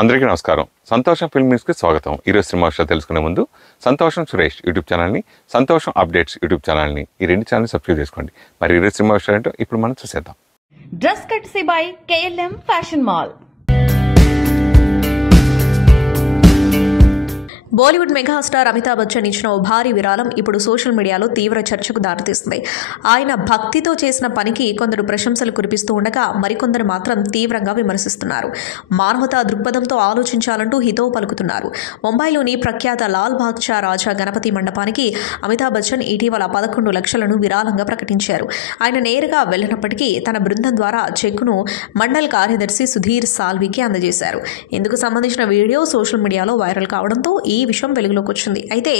అందరికీ నమస్కారం. సంతోషం ఫిల్మ్ న్యూస్కి స్వాగతం. ఈరోజు సినిమా విషయాలు తెలుసుకునే ముందు సంతోషం సురేష్ యూట్యూబ్ ఛానల్ని, సంతోషం అప్డేట్స్ యూట్యూబ్ ఛానల్ని, ఈ రెండు ఛానల్ని సబ్స్క్రైబ్ చేసుకోండి. మరి ఈరోజు సినిమా విషయాలు ఏంటో ఇప్పుడు మనం చూసేద్దాం. Dress కట్సీ by KLM fashion mall. Bollywood megastar Amitabh Bachchan ఇచ్చిన ఓ భారీ విరాళం ఇప్పుడు సోషల్ మీడియాలో తీవ్ర చర్చకు దారితీస్తుంది. ఆయన భక్తితో చేసిన పనికి కొందరు ప్రశంసలు కురిపిస్తూ ఉండగా మరికొందరు మాత్రం తీవ్రంగా విమర్శిస్తున్నారు. మానవతా దృక్పథంతో ఆలోచించాలంటూ హితవు పలుకుతున్నారు. ముంబైలోని ప్రఖ్యాత లాల్ బాగ్చా రాజా గణపతి మండపానికి అమితాబ్ బచ్చన్ ఇటీవల 11 లక్షలను విరాళంగా ప్రకటించారు. ఆయన నేరుగా వెళ్లినప్పటికీ తన బృందం ద్వారా చెక్కును మండల్ కార్యదర్శి సుధీర్ సాల్వీకి అందజేశారు. ఇందుకు సంబంధించిన వీడియో సోషల్ మీడియాలో వైరల్ కావడంతో ఈ విషయం వెలుగులోకి వచ్చింది. అయితే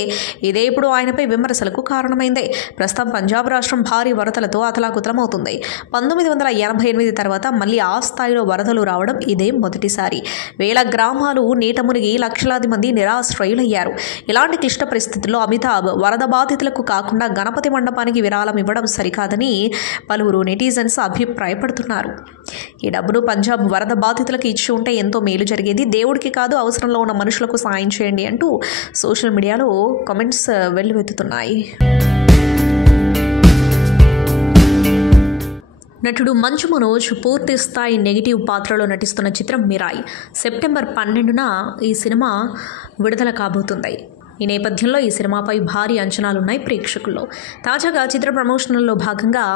ఇదే ఇప్పుడు ఆయనపై విమర్శలకు కారణమైంది. ప్రస్తుతం పంజాబ్ రాష్ట్రం భారీ వరదలతో అతలాకుతలమవుతుంది. 1988 తర్వాత మళ్లీ ఆ స్థాయిలో వరదలు రావడం ఇదే మొదటిసారి. వేల గ్రామాలు నీట మునిగి లక్షలాది మంది నిరాశ్రయులయ్యారు. ఇలాంటి క్లిష్ట పరిస్థితుల్లో అమితాబ్ వరద బాధితులకు కాకుండా గణపతి మండపానికి విరాళం ఇవ్వడం సరికాదని పలువురు నెటిజన్స్ అభిప్రాయపడుతున్నారు. ఈ డబ్బును పంజాబ్ వరద బాధితులకు ఇచ్చి ఉంటే ఎంతో మేలు జరిగేది. దేవుడికి కాదు, అవసరంలో ఉన్న మనుషులకు సాయం చేయండి అంటూ సోషల్ మీడియాలో కామెంట్స్ వెల్లువెత్తుతున్నాయి. నటుడు మంచు మనోజ్ పూర్తి స్థాయి నెగిటివ్ పాత్రలో నటిస్తున్న చిత్రం మిరాయి సెప్టెంబర్ 12న ఈ సినిమా విడుదల కాబోతుంది. ఈ నేపథ్యంలో ఈ సినిమాపై భారీ అంచనాలున్నాయి ప్రేక్షకుల్లో. తాజాగా చిత్ర ప్రమోషన్లో భాగంగా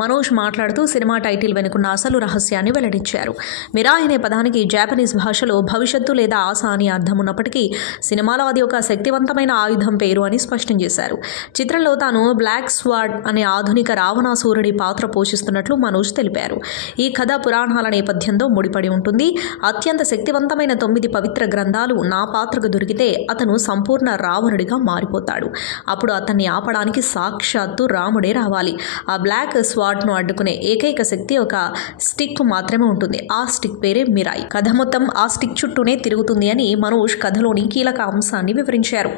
మనోజ్ మాట్లాడుతూ సినిమా టైటిల్ వెనుకున్న అసలు రహస్యాన్ని వెల్లడించారు. మిరాయ్ అనే పదానికి జాపనీస్ భాషలో భవిష్యత్తు లేదా ఆశ అని అర్థం ఉన్నప్పటికీ సినిమాలో అది ఒక శక్తివంతమైన ఆయుధం పేరు అని స్పష్టం చేశారు. చిత్రంలో తాను బ్లాక్ స్వార్డ్ అనే ఆధునిక రావణాసురుడి పాత్ర పోషిస్తున్నట్లు మనోజ్ తెలిపారు. ఈ కథ పురాణాల నేపథ్యంతో ముడిపడి ఉంటుంది. అత్యంత శక్తివంతమైన 9 పవిత్ర గ్రంథాలు నా పాత్రకు దొరికితే అతను సంపూర్ణ రావణుడిగా మారిపోతాడు. అప్పుడు అతన్ని ఆపడానికి సాక్షాత్తు రాముడే రావాలి. ఆ బ్లాక్ స్వార్డ్ను అడ్డుకునే ఏకైక శక్తి ఒక స్టిక్ మాత్రమే ఉంటుంది. ఆ స్టిక్ పేరే మిరాయ్. కథ మొత్తం ఆ స్టిక్ చుట్టూనే తిరుగుతుంది అని మనోజ్ కథలోని కీలక అంశాన్ని వివరించారు.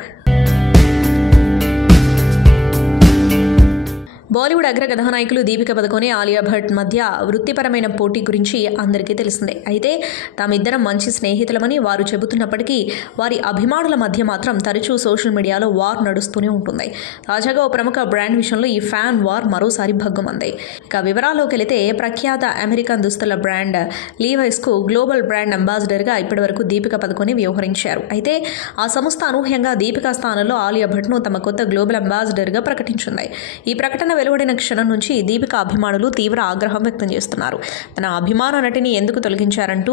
బాలీవుడ్ అగ్ర కథానాయకులు దీపిక పదుకొనె, ఆలియా భట్ మధ్య వృత్తిపరమైన పోటీ గురించి అందరికీ తెలిసిందే. అయితే తామిద్దరం మంచి స్నేహితులమని వారు చెబుతున్నప్పటికీ వారి అభిమానుల మధ్య మాత్రం తరచూ సోషల్ మీడియాలో వార్ నడుస్తూనే ఉంటుంది. తాజాగా ఓ ప్రముఖ బ్రాండ్ విషయంలో ఈ ఫ్యాన్ వార్ మరోసారి భగ్గుమంది. ఇక వివరాల్లోకి వెళితే ప్రఖ్యాత అమెరికన్ దుస్తుల బ్రాండ్ లీవైస్కు గ్లోబల్ బ్రాండ్ అంబాసిడర్గా ఇప్పటివరకు దీపిక పదుకొనె వ్యవహరించారు. అయితే ఆ సంస్థ అనూహ్యంగా దీపిక స్థానంలో ఆలియా భట్ను తమ కొత్త గ్లోబల్ అంబాసిడర్గా ప్రకటించింది. ఈ ప్రకటన వెలువడిన క్షణం నుంచి దీపిక అభిమానులు తీవ్ర ఆగ్రహం వ్యక్తం చేస్తున్నారు. తన అభిమాన నటిని ఎందుకు తొలగించారంటూ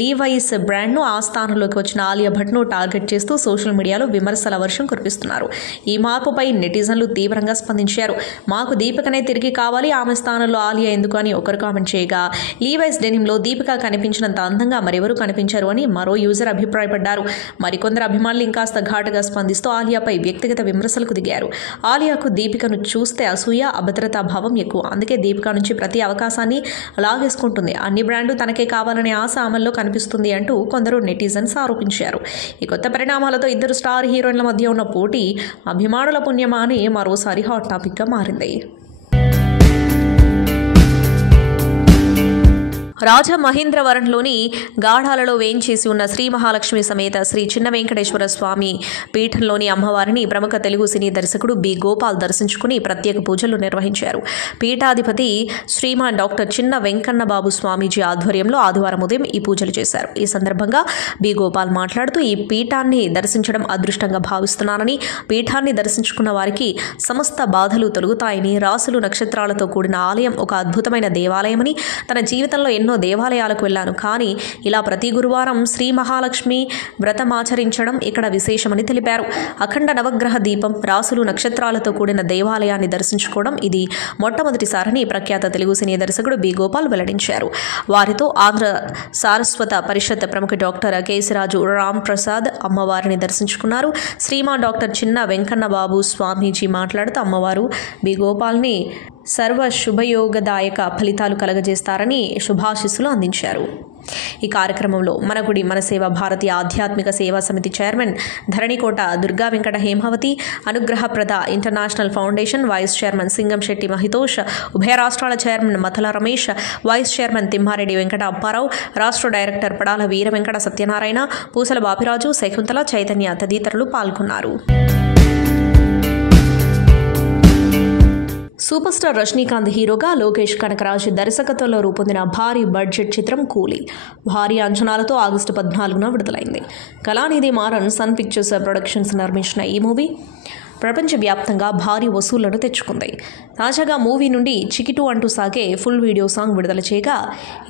లీవైస్ బ్రాండ్ను ఆ స్థానంలోకి వచ్చిన ఆలియా భట్ను టార్గెట్ చేస్తూ సోషల్ మీడియాలో విమర్శల వర్షం కురిపిస్తున్నారు. ఈ మార్పుపై నెటిజన్లు తీవ్రంగా స్పందించారు. మాకు దీపికనే తిరిగి కావాలి, ఆమె స్థానంలో ఆలియా ఎందుకు అని ఒకరు కామెంట్ చేయగా, లీవైస్ డెనిమ్లో దీపిక కనిపించినంత అందంగా మరెవరూ కనిపించారు అని మరో యూజర్ అభిప్రాయపడ్డారు. మరికొందరు అభిమానులు ఇంకాస్త ఘాటుగా స్పందిస్తూ ఆలియాపై వ్యక్తిగత విమర్శలకు దిగారు. ఆలియాకు దీపికను చూస్తే అసూయ, అభద్రతా భావం ఎక్కువ. అందుకే దీపిక నుంచి ప్రతి అవకాశాన్ని లాగేసుకుంటుంది. అన్ని బ్రాండ్లు తనకే కావాలనే ఆశ అమల్లో కనిపిస్తుంది అంటూ కొందరు నెటిజన్స్ ఆరోపించారు. ఈ కొత్త పరిణామాలతో ఇద్దరు స్టార్ హీరోయిన్ల మధ్య ఉన్న పోటీ అభిమానుల పుణ్యమా అని మరోసారి హాట్ టాపిక్గా మారింది. రాజమహేంద్రవరంలోని గాఢాలలో వేయించేసి ఉన్న శ్రీ మహాలక్ష్మి సమేత శ్రీ చిన్న వెంకటేశ్వర స్వామి పీఠంలోని అమ్మవారిని ప్రముఖ తెలుగు సినీ దర్శకుడు బి గోపాల్ దర్శించుకుని ప్రత్యేక పూజలు నిర్వహించారు. పీఠాధిపతి శ్రీమాన్ డాక్టర్ చిన్న వెంకన్నబాబు స్వామీజీ ఆధ్వర్యంలో ఆదివారం ఉదయం ఈ పూజలు చేశారు. ఈ సందర్భంగా బి గోపాల్ మాట్లాడుతూ ఈ పీఠాన్ని దర్శించడం అదృష్టంగా భావిస్తున్నానని, పీఠాన్ని దర్శించుకున్న వారికి సమస్త బాధలు తొలగుతాయని, రాసులు నక్షత్రాలతో కూడిన ఆలయం ఒక అద్భుతమైన దేవాలయమని, తన జీవితంలో ఎన్నో దేవాలయాలకు వెళ్ళాను, కానీ ఇలా ప్రతి గురువారం శ్రీ మహాలక్ష్మి వ్రతమాచరించడం ఇక్కడ విశేషమని తెలిపారు. అఖండ నవగ్రహ దీపం, రాసులు నక్షత్రాలతో కూడిన దేవాలయాన్ని దర్శించుకోవడం ఇది మొట్టమొదటిసారని ప్రఖ్యాత తెలుగు సినీ దర్శకుడు బి గోపాల్ వెల్లడించారు. వారితో ఆంధ్ర సారస్వత పరిషత్ ప్రముఖ డాక్టర్ కేశరాజు రామ్ ప్రసాద్ అమ్మవారిని దర్శించుకున్నారు. శ్రీమాన్ డాక్టర్ చిన్న వెంకన్నబాబు స్వామీజీ మాట్లాడుతూ అమ్మవారు బి గోపాల్ని సర్వ శుభయోగదాయక ఫలితాలు కలగజేస్తారని శుభాశీస్సులు అందించారు. ఈ కార్యక్రమంలో మన గుడి మన సేవ భారతీయ Adhyatmika Seva Samiti chairman Dharanikota Durga Venkata Hemavathi, Anugrahaprada International Foundation vice chairman Singam Setty Mahithosh, ఉభయ రాష్ట్రాల chairman Mathala Ramesh, vice chairman Thimmareddy Venkata Apparao, రాష్ట్ర డైరెక్టర్ పడాల వీర వెంకట సత్యనారాయణ, పూసల బాపిరాజు, శకుంతల, చైతన్య తదితరులు పాల్గొన్నారు. సూపర్ స్టార్ రజనీకాంత్ హీరోగా లోకేష్ కనకరాజ్ దర్శకత్వంలో రూపొందిన భారీ బడ్జెట్ చిత్రం కూలీ భారీ అంచనాలతో ఆగస్టు 14న విడుదలైంది. Kalanithi Maran sun pictures productions నిర్మించిన ఈ మూవీ ప్రపంచవ్యాప్తంగా భారీ వసూళ్లను తెచ్చుకుంది. తాజాగా మూవీ నుండి చికిటు అంటూ సాగే ఫుల్ వీడియో సాంగ్ విడుదల చేయగా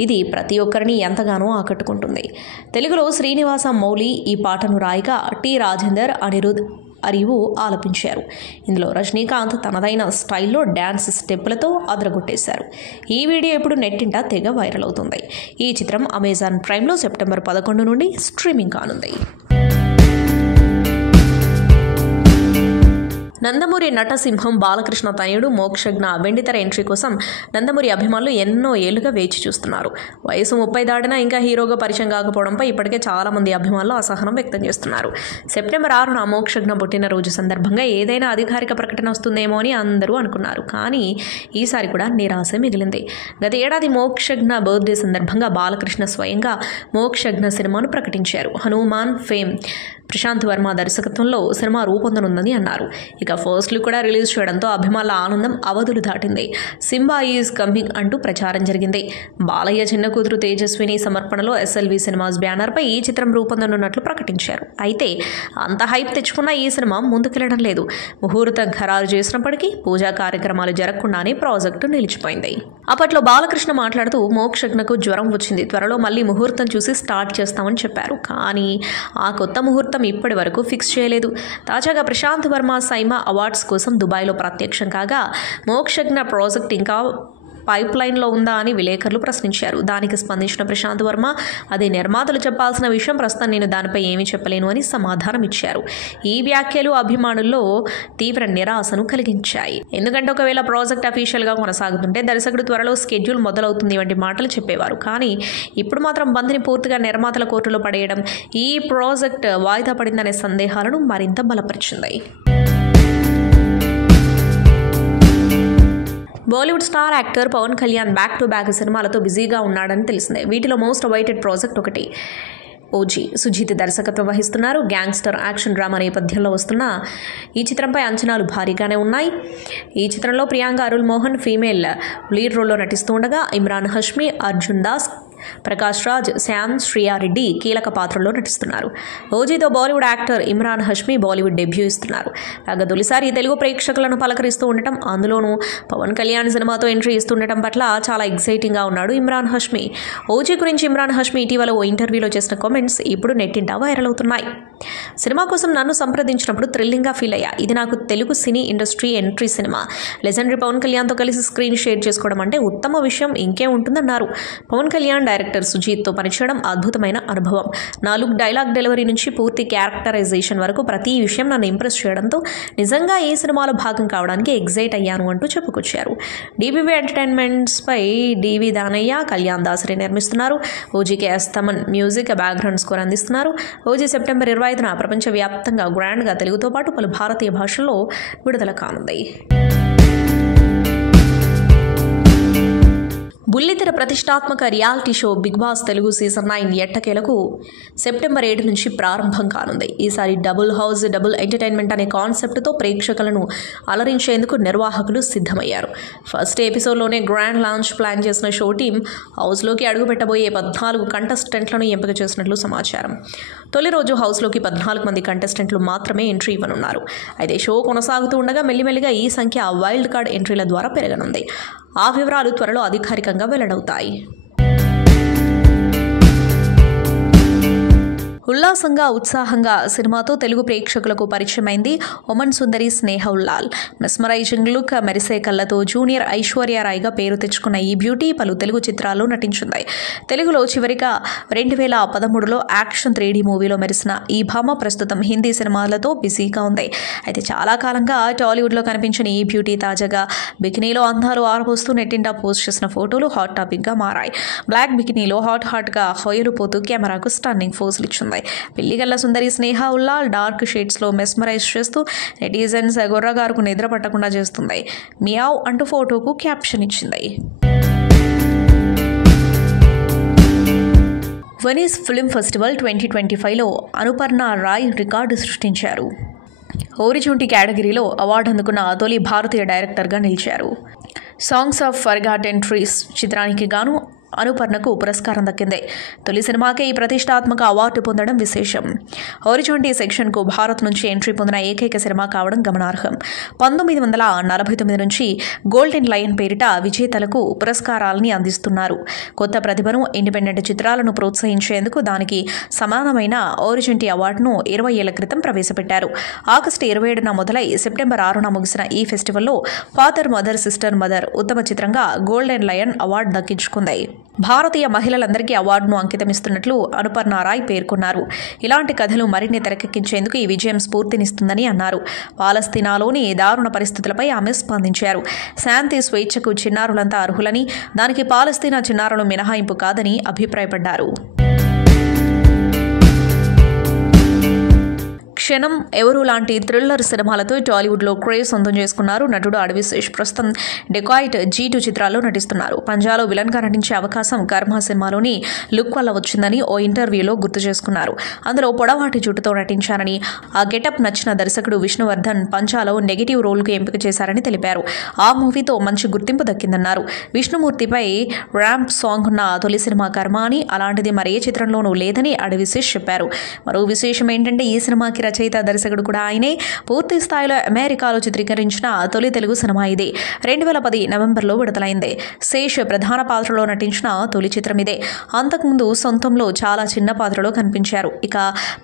ఇది ప్రతి ఒక్కరిని ఎంతగానో ఆకట్టుకుంటుంది. తెలుగులో శ్రీనివాస మౌలి ఈ పాటను రాయగా టి రాజేందర్, అనిరుద్, అరివు ఆలపించారు. ఇందులో రజనీకాంత్ తనదైన స్టైల్లో డ్యాన్స్ స్టెప్పులతో అదరగొట్టేశారు. ఈ వీడియో ఇప్పుడు నెట్టింట తెగ వైరల్ అవుతుంది. ఈ చిత్రం అమెజాన్ ప్రైమ్లో సెప్టెంబర్ 11 నుండి స్ట్రీమింగ్ కానుంది. నందమూరి నటసింహం బాలకృష్ణ తనయుడు మోక్షజ్ఞ వెండితెర ఎంట్రీ కోసం నందమూరి అభిమానులు ఎన్నో ఏళ్లుగా వేచి చూస్తున్నారు. వయసు 30 దాటినా ఇంకా హీరోగా పరిచయం కాకపోవడంపై ఇప్పటికే చాలా మంది అభిమానులు అసహనం వ్యక్తం చేస్తున్నారు. సెప్టెంబర్ 6న మోక్షజ్ఞ పుట్టినరోజు సందర్భంగా ఏదైనా అధికారిక ప్రకటన వస్తుందేమో అని అందరూ అనుకున్నారు. కానీ ఈసారి కూడా నిరాశ మిగిలింది. గత ఏడాది మోక్షజ్ఞ బర్త్డే సందర్భంగా బాలకృష్ణ స్వయంగా మోక్షజ్ఞ సినిమాను ప్రకటించారు. హనుమాన్ ఫేమ్ ప్రశాంత్ వర్మ దర్శకత్వంలో సినిమా రూపొందనుందని అన్నారు. ఇక ఫస్ట్ లుక్ కూడా రిలీజ్ చేయడంతో అభిమానుల ఆనందం అవధులు దాటింది. సింబా ఈజ్ కమింగ్ అంటూ ప్రచారం జరిగింది. బాలయ్య చిన్న కూతురు తేజస్విని సమర్పణలో SLV సినిమాస్ బ్యానర్పై ఈ చిత్రం రూపొందనున్నట్లు ప్రకటించారు. అయితే అంత హైప్ తెచ్చుకున్న ఈ సినిమా ముందుకెళ్లడం లేదు. ముహూర్తం ఖరారు చేసినప్పటికీ పూజా కార్యక్రమాలు జరగకుండానే ప్రాజెక్టు నిలిచిపోయింది. అప్పట్లో బాలకృష్ణ మాట్లాడుతూ మోక్షజ్ఞకు జ్వరం వచ్చింది, త్వరలో మళ్ళీ ముహూర్తం చూసి స్టార్ట్ చేస్తామని చెప్పారు. కానీ ఆ కొత్త ముహూర్తం ఇప్పటి వరకు ఫిక్స్ చేయలేదు. తాజాగా ప్రశాంత్ వర్మ సైమా అవార్డ్స్ కోసం దుబాయ్లో ప్రత్యక్షం కాగా మోక్షజ్ఞ ప్రాజెక్ట్ ఇంకా పైప్ లైన్లో ఉందా అని విలేకరులు ప్రశ్నించారు. దానికి స్పందించిన ప్రశాంత్ వర్మ అది నిర్మాతలు చెప్పాల్సిన విషయం, ప్రస్తుతం నేను దానిపై ఏమీ చెప్పలేను అని సమాధానం ఇచ్చారు. ఈ వ్యాఖ్యలు అభిమానుల్లో తీవ్ర నిరాశను కలిగించాయి. ఎందుకంటే ఒకవేళ ప్రాజెక్ట్ అఫీషియల్గా కొనసాగుతుంటే దర్శకుడు త్వరలో స్కెడ్యూల్ మొదలవుతుంది వంటి మాటలు చెప్పేవారు. కానీ ఇప్పుడు మాత్రం బంద్ని పూర్తిగా నిర్మాతల కోర్టులో పడేయడం ఈ ప్రాజెక్ట్ వాయిదా పడిందనే సందేహాలను మరింత బలపరిచింది. Bollywood star actor Pawan Kalyan back to back సినిమాలతో బిజీగా ఉన్నాడని తెలిసిందే. వీటిలో మోస్ట్ అవైటెడ్ ప్రాజెక్ట్ ఒకటి ఓజీ. సుజీత్ దర్శకత్వం వహిస్తున్నారు. గ్యాంగ్స్టర్ యాక్షన్ డ్రామా నేపథ్యంలో వస్తున్న ఈ చిత్రంపై అంచనాలు భారీగానే ఉన్నాయి. ఈ చిత్రంలో ప్రియాంక అరుల్ మోహన్ ఫీమేల్ లీడ్ రోల్లో నటిస్తూ ఉండగా ఇమ్రాన్ హష్మి, అర్జున్ దాస్, ప్రకాష్ రాజ్, శ్యామ్ శ్రీయారెడ్డి కీలక పాత్రల్లో నటిస్తున్నారు. ఓజీతో బాలీవుడ్ యాక్టర్ ఇమ్రాన్ హష్మి బాలీవుడ్ డెబ్యూ ఇస్తున్నారు. కాగా తొలిసారి తెలుగు ప్రేక్షకులను పలకరిస్తూ ఉండటం, అందులోనూ పవన్ కళ్యాణ్ సినిమాతో ఎంట్రీ ఇస్తుండటం పట్ల చాలా ఎక్సైటింగ్గా ఉన్నాడు ఇమ్రాన్ హష్మి. ఓజీ గురించి ఇమ్రాన్ హష్మి ఇటీవల ఓ ఇంటర్వ్యూలో చేసిన కామెంట్స్ ఇప్పుడు నెట్టింట వైరల్ అవుతున్నాయి. సినిమా కోసం నన్ను సంప్రదించినప్పుడు థ్రిల్లింగ్గా ఫీల్ అయ్యా. ఇది నాకు తెలుగు సినీ ఇండస్ట్రీ ఎంట్రీ సినిమా. లెజెండరీ పవన్ కళ్యాణ్తో కలిసి స్క్రీన్ షేర్ చేసుకోవడం అంటే ఉత్తమ విషయం ఇంకే ఉంటుందన్నారు. పవన్ కళ్యాణ్ డైరెక్టర్ సుజీత్తో పనిచేయడం అద్భుతమైన అనుభవం. నా లుక్, డైలాగ్ డెలివరీ నుంచి పూర్తి క్యారెక్టరైజేషన్ వరకు ప్రతి విషయం నన్ను ఇంప్రెస్ చేయడంతో నిజంగా ఈ సినిమాలో భాగం కావడానికి ఎగ్జైట్ అయ్యాను అంటూ చెప్పుకొచ్చారు. DBV ఎంటర్టైన్మెంట్స్పై DV దానయ్య, కళ్యాణ్ దాసరి నిర్మిస్తున్నారు. ఓజీకి తమన్ మ్యూజిక్ బ్యాక్గ్రౌండ్ స్కోర్ అందిస్తున్నారు. ఓజీ సెప్టెంబర్ 25న ప్రపంచవ్యాప్తంగా గ్రాండ్గా తెలుగుతో పాటు పలు భారతీయ భాషల్లో విడుదల కానుంది. బుల్లితెర ప్రతిష్టాత్మక reality show Bigg Boss Telugu season 9 ఎట్టకేలకు సెప్టెంబర్ 7 నుంచి ప్రారంభం కానుంది. ఈసారి డబుల్ హౌస్ డబుల్ ఎంటర్టైన్మెంట్ అనే కాన్సెప్ట్తో ప్రేక్షకులను అలరించేందుకు నిర్వాహకులు సిద్ధమయ్యారు. ఫస్ట్ ఎపిసోడ్లోనే గ్రాండ్ లాంచ్ ప్లాన్ చేసిన షో టీం హౌస్లోకి అడుగుపెట్టబోయే 14 కంటెస్టెంట్లను ఎంపిక చేసినట్లు సమాచారం. తొలి రోజు హౌస్లోకి 14 మంది కంటెస్టెంట్లు మాత్రమే ఎంట్రీ ఇవ్వనున్నారు. అయితే షో కొనసాగుతూ ఉండగా మెల్లిమెల్లిగా ఈ సంఖ్య వైల్డ్ కార్డ్ ఎంట్రీల ద్వారా పెరగనుంది. ఆ వివరాలు త్వరలో అధికారికంగా వెల్లడవుతాయి. ఉల్లాసంగా ఉత్సాహంగా సినిమాతో తెలుగు ప్రేక్షకులకు పరిచయమైంది ఒమన్ సుందరి స్నేహ ఉల్లాల్. మెస్మరైజింగ్ లుక్, మెరిసే కళ్ళతో జూనియర్ ఐశ్వర్యరాయ్గా పేరు తెచ్చుకున్న ఈ బ్యూటీ పలు తెలుగు చిత్రాల్లో నటించింది. తెలుగులో చివరిగా 2013లో యాక్షన్ 3D మూవీలో మెరిసిన ఈ భామ ప్రస్తుతం హిందీ సినిమాలతో బిజీగా ఉంది. అయితే చాలా కాలంగా టాలీవుడ్లో కనిపించిన ఈ బ్యూటీ తాజాగా బికినీలో అందాలు ఆరబోస్తూ నెట్టింటా పోస్ట్ చేసిన ఫోటోలు హాట్ టాపిక్గా మారాయి. బ్లాక్ బికినీలో హాట్గా హొయలుపోతూ కెమెరాకు స్టన్నింగ్ ఫోజులు ఇచ్చింది. పిల్లిగల్ల సుందరి స్నేహ ఉల్లాల్ డార్క్ షేడ్స్లో మెస్మరైజ్ చేస్తూ నెటిజన్స్ గొర్రగారుకు నిద్ర పట్టకుండా చేస్తుంది. మియావ్ అంటూ ఫోటోకు క్యాప్షన్ ఇచ్చింది. వెనీస్ ఫిల్మ్ ఫెస్టివల్ 2025లో అనుపర్ణ రాయ్ రికార్డు సృష్టించారు. ఓరిజోంటి కేటగిరీలో అవార్డు అందుకున్న తొలి భారతీయ డైరెక్టర్గా నిలిచారు. సాంగ్స్ ఆఫ్ ఫర్గాటెన్ ట్రీస్ చిత్రానికి గాను అనుపర్ణకు పురస్కారం దక్కింది. తొలి సినిమాకే ఈ ప్రతిష్టాత్మక అవార్డు పొందడం విశేషం. హోరిజోంటి సెక్షన్కు భారత్ నుంచి ఎంట్రీ పొందిన ఏకైక సినిమా కావడం గమనార్హం. 1949 నుంచి గోల్డెన్ లయన్ పేరిట విజేతలకు పురస్కారాలని అందిస్తున్నారు. కొత్త ప్రతిభను, ఇండిపెండెంట్ చిత్రాలను ప్రోత్సహించేందుకు దానికి సమానమైన ఓరిజోంటి అవార్డును 20 ఏళ్ల క్రితం ప్రవేశపెట్టారు. ఆగస్టు 27న మొదలై సెప్టెంబర్ 6న ముగిసిన ఈ ఫెస్టివల్లో ఫాదర్ మదర్ సిస్టర్ మదర్ ఉత్తమ చిత్రంగా గోల్డెన్ లయన్ అవార్డు దక్కించుకుంది. భారతీయ మహిళలందరికీ అవార్డును అంకితమిస్తున్నట్లు అనుపర్ణ రాయ్ పేర్కొన్నారు. ఇలాంటి కథలు మరిన్ని తెరకెక్కించేందుకు ఈ విజయం స్ఫూర్తినిస్తుందని అన్నారు. పాలస్తీనాలోని దారుణ పరిస్థితులపై ఆమె స్పందించారు. శాంతి, స్వేచ్ఛకు చిన్నారులంతా అర్హులని, దానికి పాలస్తీనా చిన్నారులు మినహాయింపు కాదని అభిప్రాయపడ్డారు. క్షణం, ఎవరు లాంటి థ్రిల్లర్ సినిమాలతో టాలీవుడ్లో క్రేజ్ సొంతం చేసుకున్నారు నటుడు అడవిశేష్. ప్రస్తుతం డెకాయిట్, G2 చిత్రాల్లో నటిస్తున్నారు. పంజాలో విలన్గా నటించే అవకాశం కర్మ సినిమాలోని లుక్ వల్ల వచ్చిందని ఓ ఇంటర్వ్యూలో గుర్తు చేసుకున్నారు. అందులో పొడవాటి జుట్టుతో నటించారని, ఆ గెటప్ నచ్చిన దర్శకుడు విష్ణువర్ధన్ పంజాలో నెగిటివ్ రోల్కు ఎంపిక చేశారని తెలిపారు. ఆ మూవీతో మంచి గుర్తింపు దక్కిందన్నారు. విష్ణుమూర్తిపై ర్యాంప్ సాంగ్ ఉన్న తొలి సినిమా కర్మ అని, అలాంటిది మరే చిత్రంలోనూ లేదని అడవిశేష్ చెప్పారు. మరో విశేషం ఏంటంటే ఈ సినిమాకి రచయిత, దర్శకుడు కూడా ఆయనే. పూర్తి స్థాయిలో అమెరికాలో చిత్రీకరించిన తొలి తెలుగు సినిమా ఇది. 2010 నవంబర్లో విడుదలైంది. శేష్ ప్రధాన పాత్రలో నటించిన తొలి చిత్రం ఇదే. అంతకుముందు సొంతంలో చాలా చిన్న పాత్రలో కనిపించారు. ఇక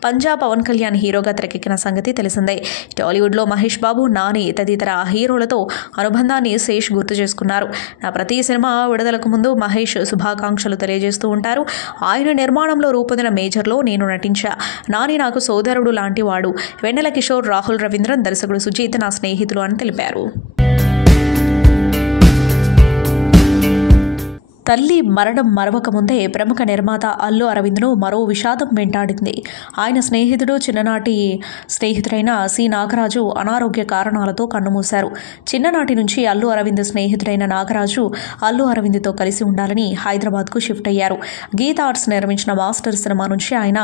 పంజా పవన్ కళ్యాణ్ హీరోగా తెరకెక్కిన సంగతి తెలిసిందే. టాలీవుడ్లో మహేష్ బాబు, నాని తదితర హీరోలతో అనుబంధాన్ని శేష్ గుర్తు చేసుకున్నారు. నా ప్రతి సినిమా విడుదలకు ముందు మహేష్ శుభాకాంక్షలు తెలియజేస్తూ ఉంటారు. ఆయన నిర్మాణంలో రూపొందిన మేజర్లో నేను నటించా. నాని నాకు సోదరుడు లాంటి వాడు. వెన్నెల కిషోర్, రాహుల్ రవీంద్రన్, దర్శకుడు సుజీత్ నా స్నేహితులు అని తెలిపారు. తల్లి మరణం మరవకముందే ప్రముఖ నిర్మాత అల్లు అరవింద్ను మరో విషాదం వెంటాడింది. ఆయన స్నేహితుడు, చిన్ననాటి స్నేహితుడైన సి నాగరాజు అనారోగ్య కారణాలతో కన్నుమూశారు. చిన్ననాటి నుంచి అల్లు అరవింద్ స్నేహితుడైన నాగరాజు అల్లు అరవింద్తో కలిసి ఉండాలని హైదరాబాద్కు షిఫ్ట్ అయ్యారు. గీతా ఆర్ట్స్ నిర్మించిన మాస్టర్ సినిమా నుంచి ఆయన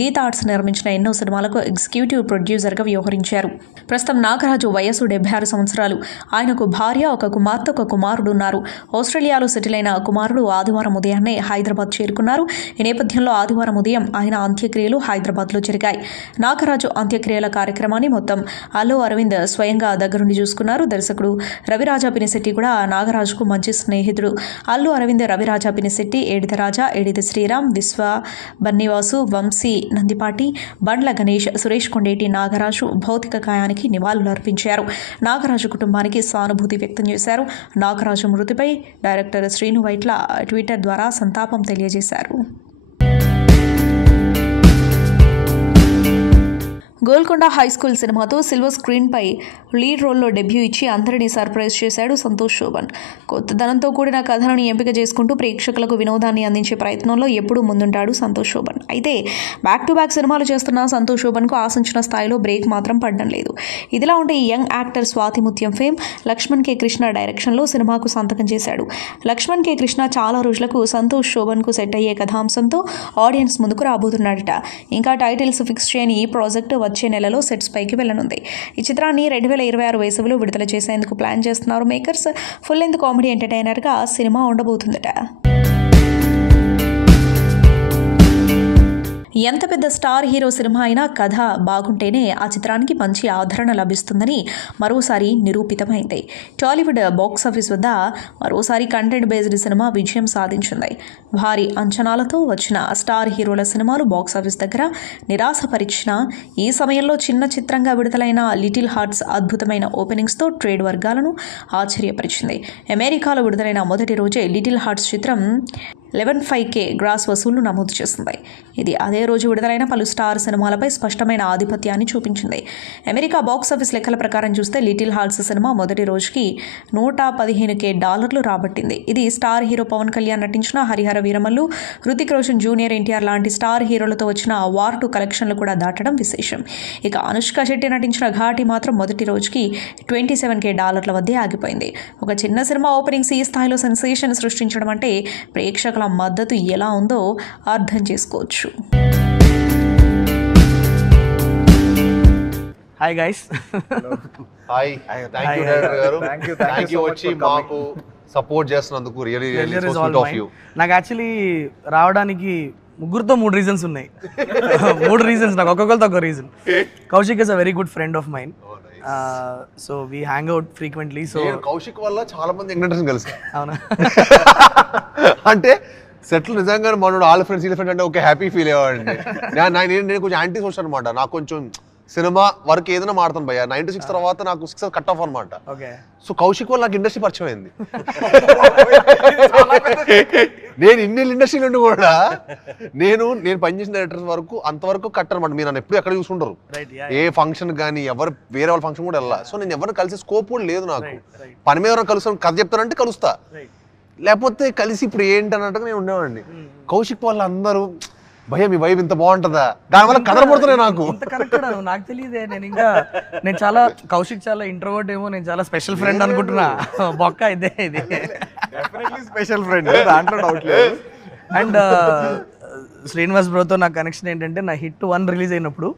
గీతా ఆర్ట్స్ నిర్మించిన ఎన్నో సినిమాలకు ఎగ్జిక్యూటివ్ ప్రొడ్యూసర్గా వ్యవహరించారు. ప్రస్తుతం నాగరాజు వయస్సు 76 సంవత్సరాలు. ఆయనకు భార్య, ఒక కుమార్తె, ఒక కుమారుడు ఉన్నారు. ఆస్ట్రేలియాలో సెటిల్ అయిన కుమారుడు ఆదివారం ఉదయాన్నే హైదరాబాద్ చేరుకున్నారు. ఈ నేపథ్యంలో ఆదివారం ఉదయం ఆయన అంత్యక్రియలు హైదరాబాద్లో జరిగాయి. నాగరాజు అంత్యక్రియల కార్యక్రమాన్ని మొత్తం అల్లు అరవింద్ స్వయంగా దగ్గరుండి చూసుకున్నారు. దర్శకుడు రవిరాజా పినిశెట్టి కూడా నాగరాజుకు మంచి స్నేహితుడు. అల్లు అరవింద్, రవిరాజా పినిశెట్టి, ఏడిద రాజా, ఏడిద శ్రీరామ్, విశ్వ బన్నివాసు, వంశీ నందిపాటి, బండ్ల గణేష్, సురేష్ కొండేటి నాగరాజు భౌతిక కాయానికి నివాళులర్పించారు. నాగరాజు కుటుంబానికి సానుభూతి వ్యక్తం చేశారు. నాగరాజు మృతిపై డైరెక్టర్ శ్రీను వైట్ల ట్విట్టర్ ద్వారా సంతాపం తెలియజేశారు. గోల్కొండ హైస్కూల్ సినిమాతో సిల్వర్ స్క్రీన్పై లీడ్ రోల్లో డెబ్యూ ఇచ్చి అందరినీ సర్ప్రైజ్ చేశాడు సంతోష్ శోభన్. కొత్తదనంతో కూడిన కథలను ఎంపిక చేసుకుంటూ ప్రేక్షకులకు వినోదాన్ని అందించే ప్రయత్నంలో ఎప్పుడూ ముందుంటాడు సంతోష్ శోభన్. అయితే బ్యాక్ టు బ్యాక్ సినిమాలు చేస్తున్న సంతోష్ శోభన్కు ఆశించిన స్థాయిలో బ్రేక్ మాత్రం పడడం లేదు. ఇదిలా ఉంటే ఈ young actor Swathi Muthyam fame Laxman కే కృష్ణ డైరెక్షన్లో సినిమాకు సంతకం చేశాడు. లక్ష్మణ్ కే కృష్ణ చాలా రోజులకు సంతోష్ శోభన్కు సెట్ అయ్యే కథాంశంతో ఆడియన్స్ ముందుకు రాబోతున్నాడట. ఇంకా టైటిల్స్ ఫిక్స్ చేయని ఈ ప్రాజెక్టు వచ్చే నెలలో సెట్స్ పైకి వెళ్లనుంది. ఈ చిత్రాన్ని 2026 వేసవిలో విడుదల చేసేందుకు ప్లాన్ చేస్తున్నారు మేకర్స్. ఫుల్ లెంత్ కామెడీ ఎంటర్టైనర్గా సినిమా ఉండబోతుందట. ఎంత పెద్ద స్టార్ హీరో సినిమా అయినా కథ బాగుంటేనే ఆ చిత్రానికి మంచి ఆదరణ లభిస్తుందని మరోసారి నిరూపితమైంది. టాలీవుడ్ బాక్సాఫీస్ వద్ద మరోసారి కంటెంట్ బేస్డ్ సినిమా విజయం సాధించింది. భారీ అంచనాలతో వచ్చిన స్టార్ హీరోల సినిమాలు బాక్సాఫీస్ దగ్గర నిరాశపరిచిన ఈ సమయంలో చిన్న చిత్రంగా విడుదలైన లిటిల్ హార్ట్స్ అద్భుతమైన ఓపెనింగ్స్తో ట్రేడ్ వర్గాలను ఆశ్చర్యపరిచింది. అమెరికాలో విడుదలైన మొదటి రోజే లిటిల్ హార్ట్స్ చిత్రం 11.5K గ్రాస్ వసూళ్లు నమోదు చేసింది. ఇది అదే రోజు విడుదలైన పలు స్టార్ సినిమాలపై స్పష్టమైన ఆధిపత్యాన్ని చూపించింది. అమెరికా బాక్సాఫీస్ లెక్కల ప్రకారం చూస్తే లిటిల్ హార్ట్స్ సినిమా మొదటి రోజుకి $115K రాబట్టింది. ఇది స్టార్ హీరో పవన్ కళ్యాణ్ నటించిన హరిహర వీరమల్లు, హృతిక్ రోషన్ జూనియర్ ఎన్టీఆర్ లాంటి స్టార్ హీరోలతో వచ్చిన వార్ 2 కలెక్షన్లు కూడా దాటడం విశేషం. ఇక అనుష్క శెట్టి నటించిన ఘాటి మాత్రం మొదటి రోజుకి $27K వద్దే ఆగిపోయింది. ఒక చిన్న సినిమా ఓపెనింగ్స్ ఈ స్థాయిలో సెన్సేషన్ సృష్టించడం అంటే ప్రేక్షకుల మద్దతు ఎలా ఉందో అర్థం చేసుకోవచ్చు. Hi guys. Hi, thank you director గారు, థ్యాంక్ యూ వచ్చి మాకు సపోర్ట్ చేస్తున్నందుకు. Really so sweet of you. నాకు యాక్చువల్లీ రావడానికి ముగ్గురుతో 3 రీజన్స్ ఉన్నాయి. 3 రీజన్స్, నాకు ఒక్కొక్కరితో ఒక reason. Kaushik is a very good friend of mine. So we hang out frequently. So Kaushik వల్ల చాలా మంది యంగ్టర్స్ కలిసి. అవునా? అంటే సెటిల్ నిజంగా మనోడు ఆల్ ఫ్రెండ్స్ ఈ ఫ్రెండ్ అంటే ఒక హ్యాపీ ఫీల్ అయ్యేవాడిని. నేను కొంచెం యాంటీ సోషల్ అనమాట. నాకు కొంచెం సినిమా వరకు ఏదైనా మాడతాను భయ్య. 96 తర్వాత నాకు 6 కట్ ఆఫ్ అనమాట. సో కౌశిక్ వల్ల నాకు ఇండస్ట్రీ పరిచయం అయింది. నేను ఇన్ని ఇండస్ట్రీ నుండి కూడా నేను పనిచేసిన డైరెక్టర్స్ వరకు అంతవరకు కట్ అనమాట. మీరు నన్ను ఎప్పుడు ఎక్కడ చూసుకుంటారు, ఏ ఫంక్షన్ కానీ ఎవరు వేరే వాళ్ళ ఫంక్షన్ కూడా వెళ్ళా. సో నేను ఎవరిని కలిసే స్కోప్ కూడా లేదు నాకు. పని మీద ఎవరైనా కలుస్తాను, కథ చెప్తానంటే కలుస్తా, లేకపోతే కలిసి ఇప్పుడు ఏంటి అన్నట్టుగా నేను ఉండేవాడిని. కౌశిక్ వాళ్ళు అందరూ భయ మీ వైబ్ ఇంత బాగుంటుందా, దానివల్ల కథలు పడుతున్నాయి నాకు. నాకు తెలియదే. నేను చాలా కౌశిక్ చాలా ఇంట్రోవర్ట్ ఏమో, నేను చాలా స్పెషల్ ఫ్రెండ్ అనుకుంటున్నా. బొక్క ఇదే, ఇది స్పెషల్ ఫ్రెండ్, దాంట్లో డౌట్ లేదు. అండ్ శ్రీనివాస్ బ్రోతో నా కనెక్షన్ ఏంటంటే, నా హిట్ 1 రిలీజ్ అయినప్పుడు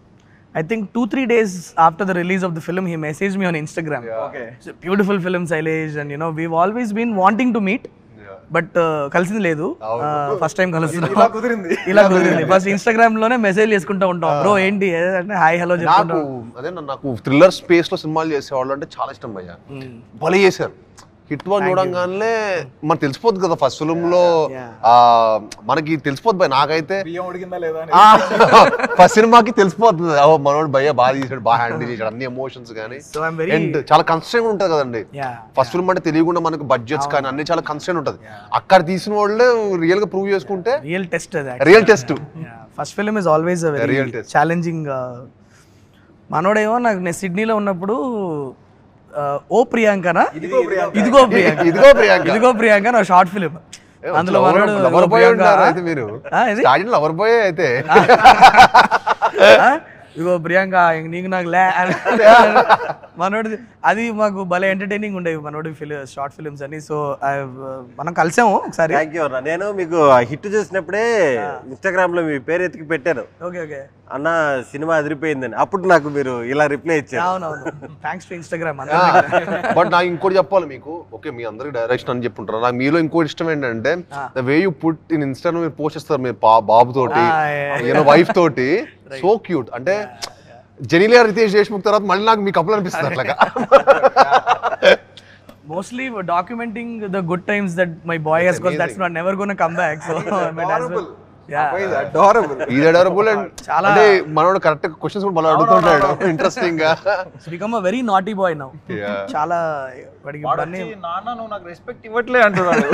I think 2-3 days after the release of the film, he messaged me on Instagram. Okay. It's a beautiful film, Sailesh, and we've always been wanting to meet. But కలిసింది లేదు. First time కలుస్తున్నాం. ఇలా కుదిరింది. First Instagram లోనే message చేసుకుంటూ ఉంటాం. Bro ఏంటి అంటే హాయ్ హలో చెప్పుకుంటాం. అదే నాకు థ్రిల్లర్ స్పేస్ లో సినిమాలు చేసేవాళ్ళు అంటే చాలా ఇష్టం భయ్య. భలే చేశారు. హిట్ 1 చూడంగానే మనకు తెలిసిపోద్ది కదా, ఫస్ట్ ఫిల్మ్ లో మనకి తెలిసిపోద్ది భయ. నాకైతే ఫస్ట్ సినిమాకి తెలిసిపోతుంది, మనోడు భయ్య బాగా తీసాడు, బాగా హ్యాండిల్ చేశాడు, అన్ని ఎమోషన్స్ కానీ. అండ్ చాలా కన్స్ట్రెంట్ ఉంటుంది కదండి ఫస్ట్ ఫిల్మ్ అంటే. తెలియకుండా మనకు బడ్జెట్స్ కానీ అన్ని చాలా కన్స్ట్రెంట్ ఉంటుంది. అక్కడ తీసిన వాళ్ళే రియల్ గా ప్రూవ్ చేసుకుంటే real test. First film is always very challenging. మనోడేమో నాకు నేను సిడ్నీలో ఉన్నప్పుడు ఓ ప్రియాంకనా ఇదిగో ప్రియాంక నా షార్ట్ ఫిలిం. అందులో ఇదిగో ప్రియాంక నీకు నాకు మనోడి అది మాకు భలే ఎంటర్టైనింగ్ ఉండేవి మనోడి షార్ట్ ఫిలిమ్స్ అని. సో మనం కలిసాము ఒకసారి. నేను మీకు హిట్ చూసినప్పుడే ఇన్స్టాగ్రామ్ లో మీ పేరు ఎత్తికి పెట్టాను. ఓకే ఓకే అన్న సినిమా అదిరిపోయిందని. అప్పుడు నాకు మీరు ఇలా రిప్లై ఇచ్చారు. అవునవును, థ్యాంక్స్ టు ఇన్స్టాగ్రామ్. బట్ నాకు ఇంకోటి చెప్పాలి మీకు. ఓకే మీ అందరికి డైరెక్షన్ అని చెప్పుంటారు. నాకు మీలో ఇంకోటి ఇష్టం ఏంటంటే the way you put in Insta మీరు పోస్ట్ చేస్తారు, మీరు బాబు తోటి వైఫ్ తోటి. So cute. అంటే జెనీలియా రితేష్ దేశ్ముఖ్ తర్వాత మళ్ళీ నాకు మీ కపుల్ అనిపిస్తుంది అట్లాగా. Mostly documenting the good times that my boy has got. That's not never going to come back. So adorable and అంటే మనోడు కరెక్ట్ క్వశ్చన్స్ కూడా బాగా అడుగుతుంటాడు ఇంట్రెస్టింగ్ గా. He's become a very naughty boy now. చాలా వాడికి నాన్న నువ్వు నాకు రెస్పెక్ట్ ఇవ్వట్లే అంటున్నాడు.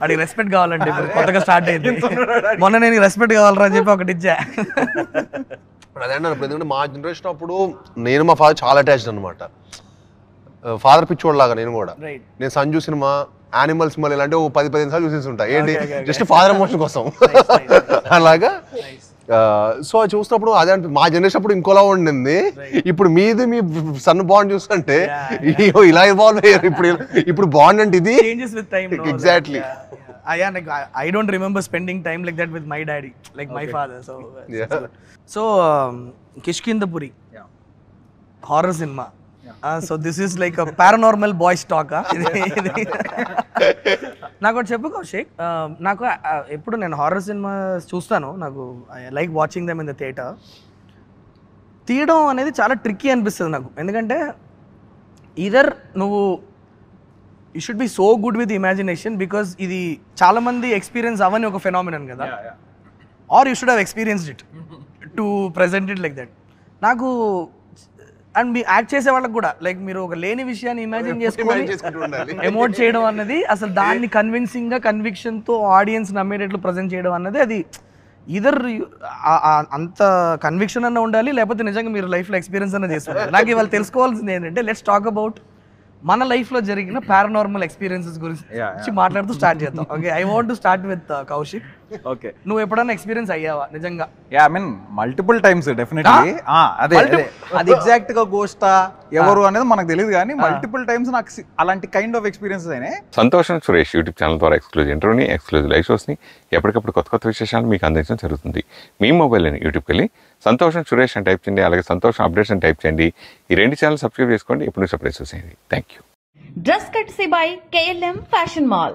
వాడికి రెస్పెక్ట్ కావాలంటే కొత్తగా స్టార్ట్ అయింది. మొన్న నేను రెస్పెక్ట్ కావాలరా అని చెప్పి ఒకటి ఇచ్చా. అదే అన్నప్పుడు ఎందుకంటే మా జనరేషన్ అప్పుడు నేను మా ఫాదర్ చాలా అటాచ్డ్ అనమాట. ఫాదర్ పిచ్చోడ్ లాగా నేను కూడా. నేను సంజు సినిమా, యానిమల్ సినిమాలు ఇలాంటి 10-15 సార్లు చూసేసి ఉంటా. ఏంటి జస్ట్ ఫాదర్ ఎమోషన్ కోసం అలాగా. సో అది చూసినప్పుడు అదే అంటే మా జనరేషన్ అప్పుడు ఇంకోలా ఉండింది. ఇప్పుడు మీది మీ సన్ బాండ్ చూస్తుంటే ఇలా ఇవాల్వ్ అయ్యారు. ఇప్పుడు బాండ్ అంటే ఇది exactly. I don't remember spending time like that with my daddy, like my father. So Kishkindapuri, horror cinema. So this is like a paranormal boys talk. నాకు ఒకటి చెప్పు కౌశిక్, నాకు ఎప్పుడు నేను హారర్ సినిమా చూస్తాను, నాకు I like watching them in the theatre. తీయడం అనేది చాలా ట్రిక్కీ అనిపిస్తుంది నాకు, ఎందుకంటే ఈదర్ నువ్వు you should be so good with imagination, because ఇది చాలామంది ఎక్స్పీరియన్స్ అవ్వని ఒక ఫెనామినన్ కదా, or you should have experienced it to present it like that. నాకు అండ్ మీ యాక్ట్ చేసే వాళ్ళకి కూడా లైక్ మీరు ఒక లేని విషయాన్ని ఇమాజిన్ చేసుకొని ఎమోట్ చేయడం అన్నది, అసలు దాన్ని కన్విన్సింగ్గా కన్విక్షన్తో ఆడియన్స్ నమ్మేటట్లు ప్రజెంట్ చేయడం అన్నది, అది ఇదర్ అంత కన్విక్షన్ అన్న ఉండాలి, లేకపోతే నిజంగా మీరు లైఫ్లో ఎక్స్పీరియన్స్ అన్న చేస్తున్నారు. నాకు ఇవాళ తెలుసుకోవాల్సింది ఏంటంటే, లెట్స్ టాక్ అబౌట్ మన లైఫ్లో జరిగిన పారానార్మల్ ఎక్స్పీరియన్సెస్ గురించి మాట్లాడుతూ స్టార్ట్ చేద్దాం. Okay, I want to start with Kaushik. Okay, నువ్వు ఎప్పుడైనా ఎక్స్పీరియన్స్ అయ్యావా నిజంగా? I mean multiple times definitely. అదే అది ఎగ్జాక్ట్ గా గోస్టా ఎవరు అనేది మనకు తెలియదు, కానీ మల్టిపుల్ టైమ్స్ నాకు అలాంటి కైండ్ ఆఫ్ ఎక్స్పీరియన్సెస్ అయినాయి. సంతోషం సురేష్ యూట్యూబ్ ఛానల్ ద్వారా ఎక్స్క్లూజివ్ ఇంటర్వ్యూని, ఎక్స్క్లూజివ్ లైవ్ షోస్ని, ఎప్పటికప్పుడు కొత్త కొత్త విశేషాలు మీకు అందించడం జరుగుతుంది. మీ మొబైల్ అని యూట్యూబ్కి వెళ్ళి సంతోషం సురేష్ అని టైప్ చేయండి, అలాగే సంతోషం అప్డేట్స్ అని టైప్ చేయండి. ఈ 2 ఛానల్ సబ్స్క్రైబ్ చేసుకోండి, ఎప్పుడు సబ్స్క్రైబ్ చేసేయండి. Thank you. Dress courtesy by KLM Fashion Mall.